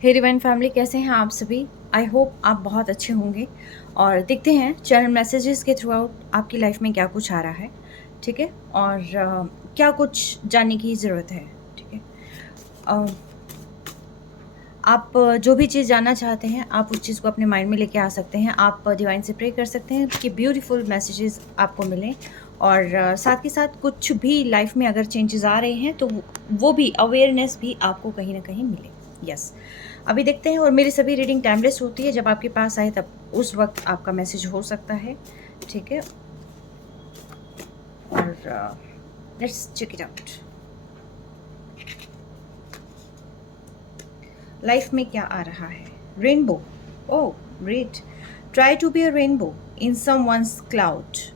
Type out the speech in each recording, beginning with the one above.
हे divine family, कैसे हैं आप सभी? आई होप आप बहुत अच्छे होंगे। और देखते हैं चैनल मैसेजेस के थ्रू आउट आपकी लाइफ में क्या कुछ आ रहा है, ठीक है? और क्या कुछ जानने की ज़रूरत है, ठीक है? अ, आप जो भी चीज़ जानना चाहते हैं, आप उस चीज़ को अपने माइंड में लेके आ सकते हैं। आप डिवाइन से प्रे कर सकते हैं कि ब्यूटीफुल मैसेजेस आपको मिलें। और साथ के साथ कुछ भी लाइफ में अगर चेंजेस आ रहे हैं, तो वो भी अवेयरनेस भी आपको कहीं ना कहीं मिले। यस, अभी देखते हैं। और मेरी सभी रीडिंग टाइमलेस होती है, जब आपके पास आए तब उस वक्त आपका मैसेज हो सकता है, ठीक है? और let's check it out. Life में क्या आ रहा है? Rainbow. Oh great. Try to be a rainbow in someone's cloud.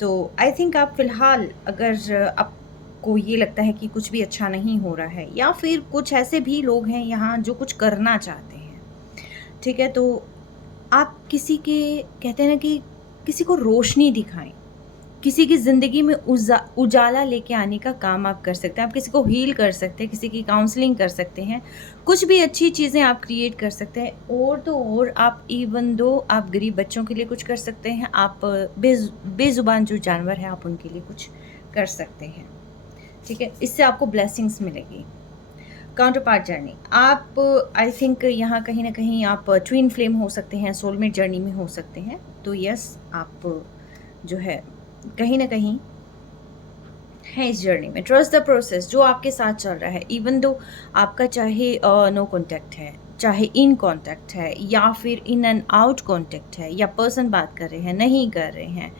तो आई थिंक आप फिलहाल, अगर आपको ये लगता है कि कुछ भी अच्छा नहीं हो रहा है, या फिर कुछ ऐसे भी लोग हैं यहाँ जो कुछ करना चाहते हैं, ठीक है, तो आप किसी के, कहते हैं ना कि किसी को रोशनी दिखाएं, किसी की ज़िंदगी में उजाला लेके आने का काम आप कर सकते हैं। आप किसी को हील कर सकते हैं, किसी की काउंसलिंग कर सकते हैं, कुछ भी अच्छी चीज़ें आप क्रिएट कर सकते हैं। और तो और आप, इवन दो आप गरीब बच्चों के लिए कुछ कर सकते हैं, आप बेज़ुबान जो जानवर हैं आप उनके लिए कुछ कर सकते हैं, ठीक है? इससे आपको ब्लेसिंग्स मिलेगी। काउंटर पार्ट जर्नी, आप आई थिंक यहाँ कहीं ना कहीं आप ट्विन फ्लेम हो सकते हैं, सोलमेट जर्नी में हो सकते हैं। तो यस, आप जो है कहीं ना कहीं है इस जर्नी में। ट्रस्ट द प्रोसेस जो आपके साथ चल रहा है, इवन दो आपका चाहे नो कांटेक्ट है, चाहे इन कांटेक्ट है, या फिर इन एंड आउट कांटेक्ट है, या पर्सन बात कर रहे हैं, नहीं कर रहे हैं,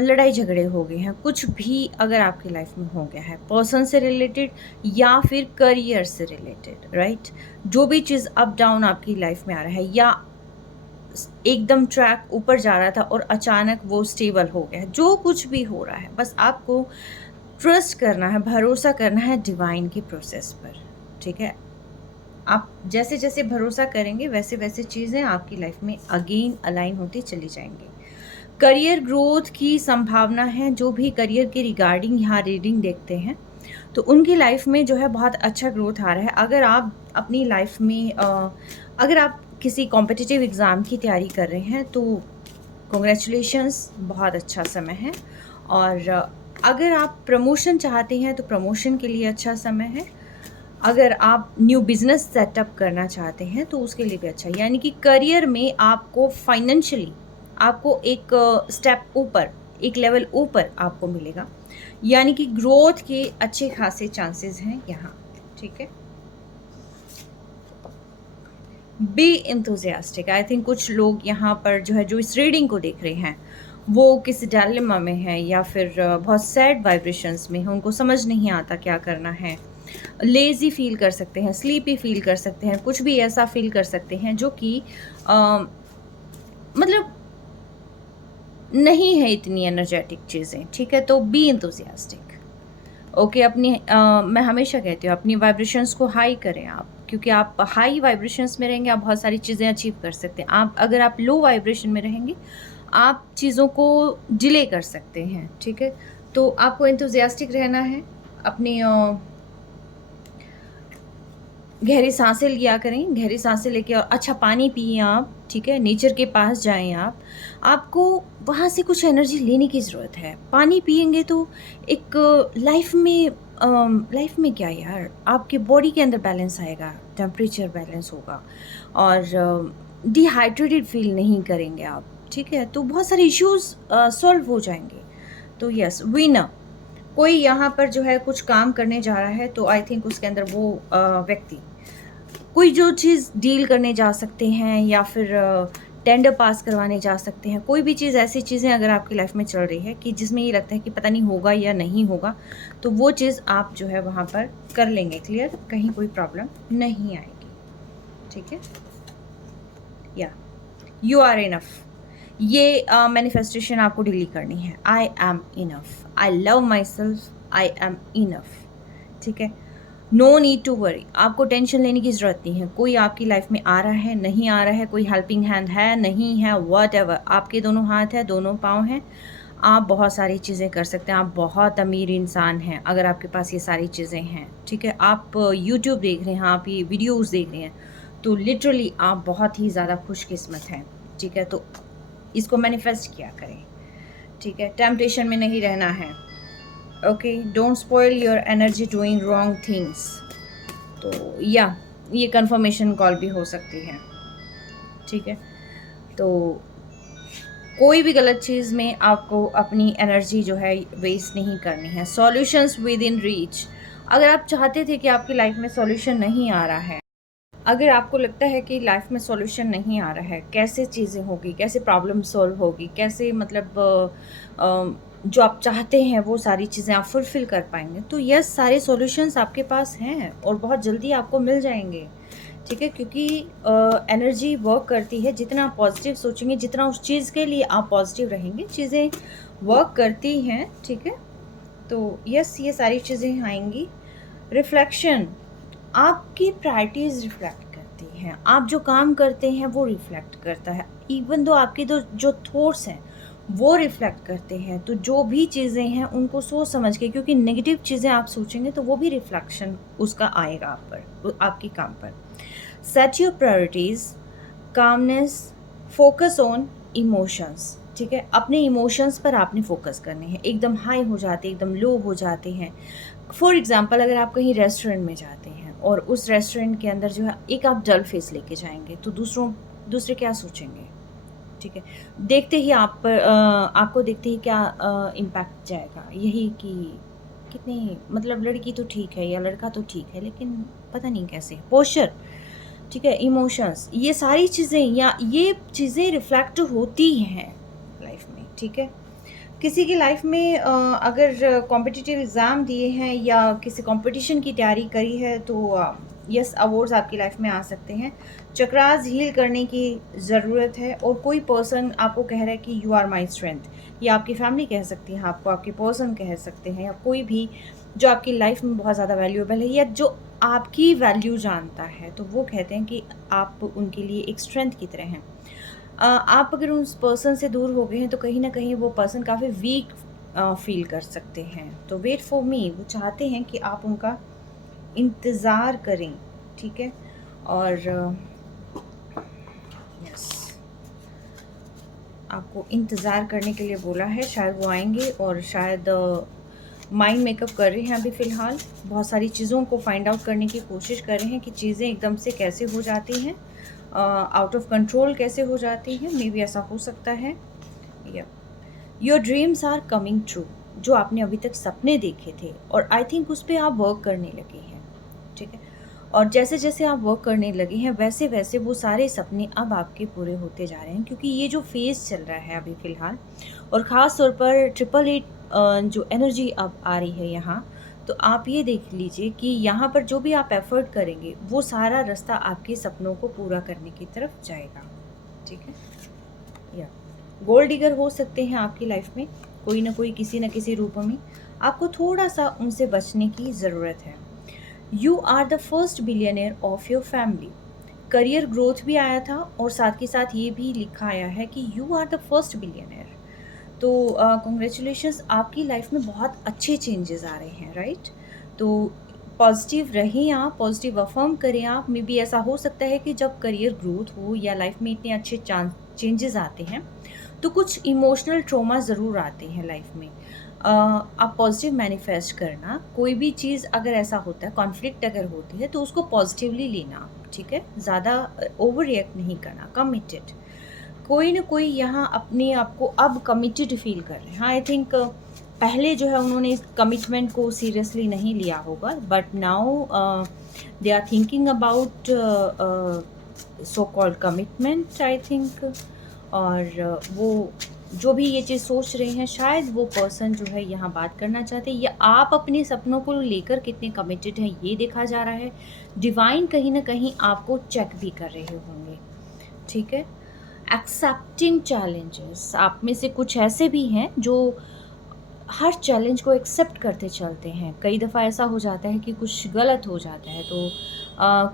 लड़ाई झगड़े हो गए हैं, कुछ भी अगर आपकी लाइफ में हो गया है पर्सन से रिलेटेड या फिर करियर से रिलेटेड, राइट? जो भी चीज़ अप डाउन आपकी लाइफ में आ रहा है, या एकदम ट्रैक ऊपर जा रहा था और अचानक वो स्टेबल हो गया है, जो कुछ भी हो रहा है, बस आपको ट्रस्ट करना है, भरोसा करना है डिवाइन की प्रोसेस पर, ठीक है? आप जैसे जैसे भरोसा करेंगे वैसे वैसे चीज़ें आपकी लाइफ में अगेन अलाइन होती चली जाएंगी। करियर ग्रोथ की संभावना है, जो भी करियर के रिगार्डिंग यहाँ रीडिंग देखते हैं, तो उनकी लाइफ में जो है बहुत अच्छा ग्रोथ आ रहा है। अगर आप अपनी लाइफ में अगर आप किसी कॉम्पिटिटिव एग्ज़ाम की तैयारी कर रहे हैं, तो कॉन्ग्रेचुलेशंस, बहुत अच्छा समय है। और अगर आप प्रमोशन चाहते हैं तो प्रमोशन के लिए अच्छा समय है। अगर आप न्यू बिजनेस सेटअप करना चाहते हैं तो उसके लिए भी अच्छा है। यानी कि करियर में आपको फाइनेंशियली आपको एक स्टेप ऊपर, एक लेवल ऊपर आपको मिलेगा, यानी कि ग्रोथ के अच्छे खासे चांसेस हैं यहाँ, ठीक है? B enthusiastic. आई थिंक कुछ लोग यहाँ पर जो है, जो इस रीडिंग को देख रहे हैं, वो किसी डायलेमा में है, या फिर बहुत सैड वाइब्रेशंस में है, उनको समझ नहीं आता क्या करना है, लेज़ी फील कर सकते हैं, स्लीपी फील कर सकते हैं, कुछ भी ऐसा फील कर सकते हैं जो कि मतलब नहीं है इतनी एनर्जेटिक चीज़ें, ठीक है? तो बी इंथुजियास्टिक। ओके, अपनी मैं हमेशा कहती हूँ अपनी वाइब्रेशंस को हाई करें आप, क्योंकि आप हाई वाइब्रेशंस में रहेंगे, आप बहुत सारी चीज़ें अचीव कर सकते हैं। आप अगर आप लो वाइब्रेशन में रहेंगे, आप चीज़ों को डिले कर सकते हैं, ठीक है? तो आपको एंथुजियास्टिक रहना है। अपनी गहरी सांसें लिया करें, गहरी सांसें लेके और अच्छा पानी पिए आप, ठीक है? नेचर के पास जाएँ आप। आपको वहाँ से कुछ एनर्जी लेने की ज़रूरत है। पानी पिएँगे तो एक लाइफ में क्या यार, आपके बॉडी के अंदर बैलेंस आएगा, टेम्परेचर बैलेंस होगा, और डिहाइड्रेटेड फ़ील नहीं करेंगे आप, ठीक है? तो बहुत सारे इश्यूज़ सॉल्व हो जाएँगे। तो यस, विनर कोई यहाँ पर जो है कुछ काम करने जा रहा है, तो आई थिंक उसके अंदर वो व्यक्ति कोई जो चीज़ डील करने जा सकते हैं, या फिर टेंडर पास करवाने जा सकते हैं। कोई भी चीज़, ऐसी चीज़ें अगर आपकी लाइफ में चल रही है कि जिसमें ये लगता है कि पता नहीं होगा या नहीं होगा, तो वो चीज़ आप जो है वहाँ पर कर लेंगे क्लियर, कहीं कोई प्रॉब्लम नहीं आएगी, ठीक है? या यू आर इनफ, ये मैनिफेस्टेशन आपको डेली करनी है। I am enough, I love my self, I am enough, ठीक है? नो नीड टू वरी, आपको टेंशन लेने की ज़रूरत नहीं है। कोई आपकी लाइफ में आ रहा है, नहीं आ रहा है, कोई हेल्पिंग हैंड है, नहीं है, वट एवर, आपके दोनों हाथ हैं, दोनों पाँव हैं, आप बहुत सारी चीज़ें कर सकते हैं, आप बहुत अमीर इंसान हैं अगर आपके पास ये सारी चीज़ें हैं, ठीक है? आप यूट्यूब देख रहे हैं, आप ये वीडियोज़ देख रहे हैं, तो लिटरली आप बहुत ही ज़्यादा खुशकिस्मत हैं, ठीक है? तो इसको मैनिफेस्ट किया करें, ठीक है? टेम्पटेशन में नहीं रहना है, okay? Don't spoil your energy doing wrong things. तो या ये कन्फर्मेशन कॉल भी हो सकती है, ठीक है? तो कोई भी गलत चीज़ में आपको अपनी एनर्जी जो है वेस्ट नहीं करनी है। Solutions with in reach. अगर आप चाहते थे कि आपकी लाइफ में सॉल्यूशन नहीं आ रहा है, अगर आपको लगता है कि लाइफ में सॉल्यूशन नहीं आ रहा है, कैसे चीज़ें होगी, कैसे प्रॉब्लम सॉल्व होगी, कैसे मतलब जो आप चाहते हैं वो सारी चीज़ें आप फुलफ़िल कर पाएँगे, तो यस सारे सॉल्यूशंस आपके पास हैं और बहुत जल्दी आपको मिल जाएँगे। ठीक है? क्योंकि एनर्जी वर्क करती है, जितना आप पॉज़िटिव सोचेंगे, जितना उस चीज़ के लिए आप पॉज़िटिव रहेंगे, चीज़ें वर्क करती हैं, ठीक है? तो यस, ये सारी चीज़ें आएँगी। रिफ्लेक्शन, आपकी प्रायोरिटीज़ रिफ्लेक्ट करती हैं। आप जो काम करते हैं वो रिफ्लेक्ट करता है। इवन दो आपके जो थॉट्स हैं वो रिफ्लेक्ट करते हैं। तो जो भी चीज़ें हैं उनको सोच समझ के, क्योंकि नेगेटिव चीज़ें आप सोचेंगे तो वो भी रिफ्लेक्शन उसका आएगा आप पर, आपके काम पर। Set your priorities, calmness, focus on emotions, ठीक है? अपने इमोशंस पर आपने फोकस करने हैं। एकदम हाई हो जाते हैं, एकदम लो हो जाते हैं। फॉर एग्ज़ाम्पल, अगर आप कहीं रेस्टोरेंट में जाते हैं और उस रेस्टोरेंट के अंदर जो है एक आप डल फेस लेके जाएँगे, तो दूसरे क्या सोचेंगे? ठीक है? देखते ही आप पर आपको देखते ही क्या इम्पैक्ट जाएगा? यही कि कितनी मतलब लड़की तो ठीक है या लड़का तो ठीक है, लेकिन पता नहीं कैसे पोस्चर, ठीक है? इमोशंस, ये सारी चीज़ें या ये चीज़ें रिफ्लेक्ट होती हैं लाइफ में, ठीक है? किसी की लाइफ में अगर कॉम्पिटिटिव एग्ज़ाम दिए हैं या किसी कॉम्पिटिशन की तैयारी करी है, तो यस, अवार्ड्स आपकी लाइफ में आ सकते हैं। चक्रास हील करने की ज़रूरत है और कोई पर्सन आपको कह रहा है कि यू आर माई स्ट्रेंथ, या आपकी फैमिली कह सकती है आपको, आपके पर्सन कह सकते हैं, या कोई भी जो आपकी लाइफ में बहुत ज़्यादा वैल्यूएबल है या जो आपकी वैल्यू जानता है, तो वो कहते हैं कि आप उनके लिए एक स्ट्रेंथ की तरह हैं। आप अगर उस पर्सन से दूर हो गए हैं तो कहीं न कहीं वो पर्सन काफ़ी वीक फ़ील कर सकते हैं। तो वेट फॉर मी, वो चाहते हैं कि आप उनका इंतज़ार करें, ठीक है? और यस, आपको इंतज़ार करने के लिए बोला है, शायद वो आएँगे और शायद माइंड मेकअप कर रहे हैं अभी फ़िलहाल। बहुत सारी चीज़ों को फाइंड आउट करने की कोशिश कर रहे हैं कि चीज़ें एकदम से कैसे हो जाती हैं, आउट ऑफ कंट्रोल कैसे हो जाती हैं, मे बी ऐसा हो सकता है। या your dreams are coming true, जो आपने अभी तक सपने देखे थे और आई थिंक उस पे आप वर्क करने लगे हैं, ठीक है? और जैसे-जैसे आप वर्क करने लगे हैं, वैसे-वैसे वो सारे सपने अब आपके पूरे होते जा रहे हैं, क्योंकि ये जो फ़ेज़ चल रहा है अभी फ़िलहाल, और ख़ास तौर पर 888 जो एनर्जी अब आ रही है यहाँ, तो आप ये देख लीजिए कि यहाँ पर जो भी आप एफ़र्ट करेंगे, वो सारा रास्ता आपके सपनों को पूरा करने की तरफ जाएगा, ठीक है? या गोल्ड डिगर हो सकते हैं आपकी लाइफ में कोई ना कोई, किसी न किसी रूप में। आपको थोड़ा-सा उनसे बचने की ज़रूरत है। You are the first billionaire of your family. Career growth भी आया था और साथ के साथ ये भी लिखा आया है कि you are the first billionaire. तो कॉन्ग्रेचुलेशंस, आपकी लाइफ में बहुत अच्छे चेंजेस आ रहे हैं, राइट? तो पॉजिटिव रहें आप, पॉजिटिव अफर्म करें आप। मे बी ऐसा हो सकता है कि जब करियर ग्रोथ हो या लाइफ में इतने अच्छे चेंजेस आते हैं, तो कुछ इमोशनल ट्रॉमा ज़रूर आते हैं लाइफ में। आप पॉजिटिव मैनिफेस्ट करना, कोई भी चीज़ अगर ऐसा होता है, कॉन्फ्लिक्ट अगर होती है, तो उसको पॉजिटिवली लेना, ठीक है? ज़्यादा ओवर रिएक्ट नहीं करना, कमिटेड। कोई ना कोई यहाँ अपने आप को अब कमिटेड फ़ील कर रहे हैं। हाँ, आई थिंक पहले जो है उन्होंने इस कमिटमेंट को सीरियसली नहीं लिया होगा, but now they are thinking about so called commitment, I think. और वो जो भी ये चीज़ सोच रहे हैं, शायद वो पर्सन जो है यहाँ बात करना चाहते हैं, या आप अपने सपनों को लेकर कितने कमिटेड हैं ये देखा जा रहा है। डिवाइन कहीं न कहीं आपको चेक भी कर रहे होंगे, ठीक है? एक्सेप्टिंग चैलेंजेस, आप में से कुछ ऐसे भी हैं जो हर चैलेंज को एक्सेप्ट करते चलते हैं। कई दफ़ा ऐसा हो जाता है कि कुछ गलत हो जाता है, तो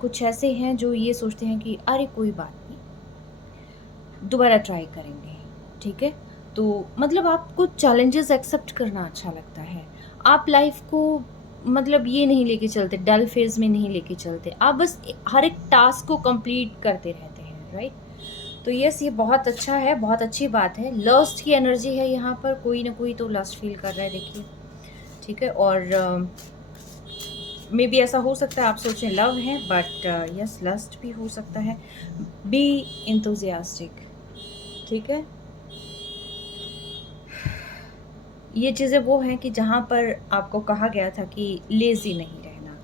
कुछ ऐसे हैं जो ये सोचते हैं कि अरे कोई बात नहीं, दोबारा ट्राई करेंगे, ठीक है? तो मतलब आपको चैलेंजेस एक्सेप्ट करना अच्छा लगता है। आप लाइफ को मतलब ये नहीं लेके चलते, डल फेज़ में नहीं लेके चलते। आप बस हर एक टास्क को कंप्लीट करते रहते हैं, राइट? तो यस, ये बहुत अच्छा है, बहुत अच्छी बात है। लस्ट की एनर्जी है यहाँ पर, कोई ना कोई तो लस्ट फ़ील कर रहा है, देखिए, ठीक है? और मेबी ऐसा हो सकता है आप सोचें लव है, बट यस, लस्ट भी हो सकता है। बी एंथुसियास्टिक, ठीक है? ये चीज़ें वो हैं कि जहाँ पर आपको कहा गया था कि लेज़ी नहीं रहना,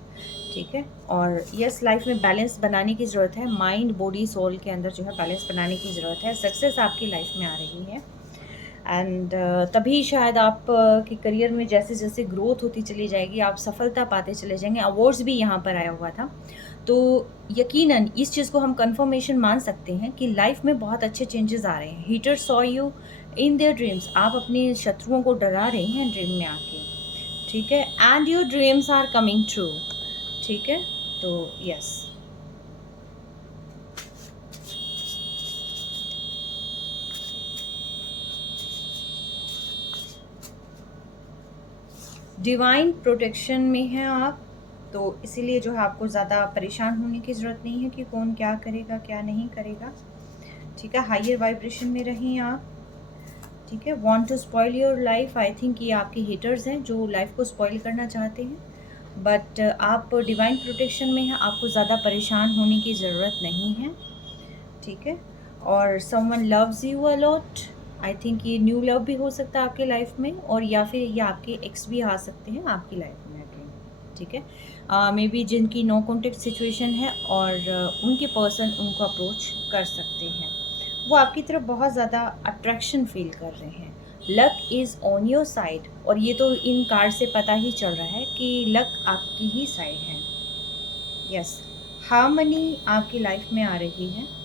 ठीक है? और यस, लाइफ में बैलेंस बनाने की ज़रूरत है, माइंड, बॉडी, सोल के अंदर जो है बैलेंस बनाने की ज़रूरत है। सक्सेस आपकी लाइफ में आ रही है एंड तभी शायद आप के करियर में जैसे-जैसे ग्रोथ होती चली जाएगी, आप सफलता पाते चले जाएँगे। अवार्ड्स भी यहाँ पर आया हुआ था। तो यकीनन इस चीज़ को हम कन्फर्मेशन मान सकते हैं कि लाइफ में बहुत अच्छे चेंजेस आ रहे हैं। Heater saw you in their dreams, आप अपने शत्रुओं को डरा रहे हैं ड्रीम में आके, ठीक है? And your dreams are coming true, ठीक है? तो यस। डिवाइन प्रोटेक्शन में हैं आप, तो इसीलिए जो है आपको ज़्यादा परेशान होने की ज़रूरत नहीं है कि कौन क्या करेगा, क्या नहीं करेगा, ठीक है? हायर वाइब्रेशन में रहें आप, ठीक है? Want to spoil your life, I think ये आपके हेटर्स हैं जो लाइफ को स्पॉइल करना चाहते हैं, बट आप डिवाइन प्रोटेक्शन में हैं, आपको ज़्यादा परेशान होने की ज़रूरत नहीं है, ठीक है? और someone loves you a lot, I think ये न्यू लव भी हो सकता है आपके लाइफ में, और या फिर ये आपके एक्स भी आ सकते हैं आपकी लाइफ में अगेन, ठीक है? मे बी जिनकी नो कॉन्टेक्ट सिचुएशन है और उनके पर्सन उनको अप्रोच कर सकते हैं। वो आपकी तरफ बहुत ज़्यादा अट्रैक्शन फील कर रहे हैं। Luck is on your side, और ये तो इन कार्ड से पता ही चल रहा है कि लक आपकी ही साइड है। यस, हार्मनी आपकी लाइफ में आ रही है।